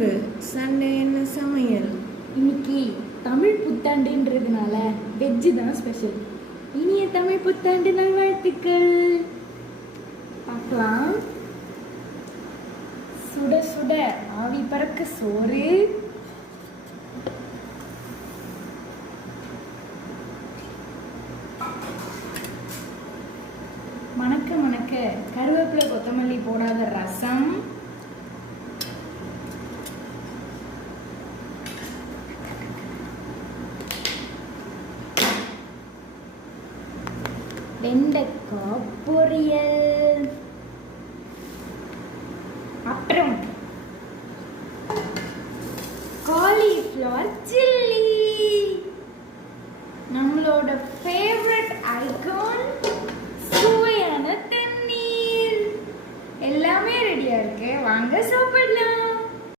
சொல்லுங்க, சண்டே என்ன சமையல்? இன்னைக்கு தமிழ் புத்தாண்டுன்றதுனால வெஜ்ஜு தான் ஸ்பெஷல். இனிய தமிழ் புத்தாண்டு நல்வாழ்த்துக்கள். பார்க்கலாம். சுட சுட ஆவி பறக்க சோறு, மணக்க மணக்க கருவேப்பிலை கொத்தமல்லி போடாத ரசம், வெண்டைக்காய் பொரியல், அப்புறம் காலிஃப்ளவர் சில்லி.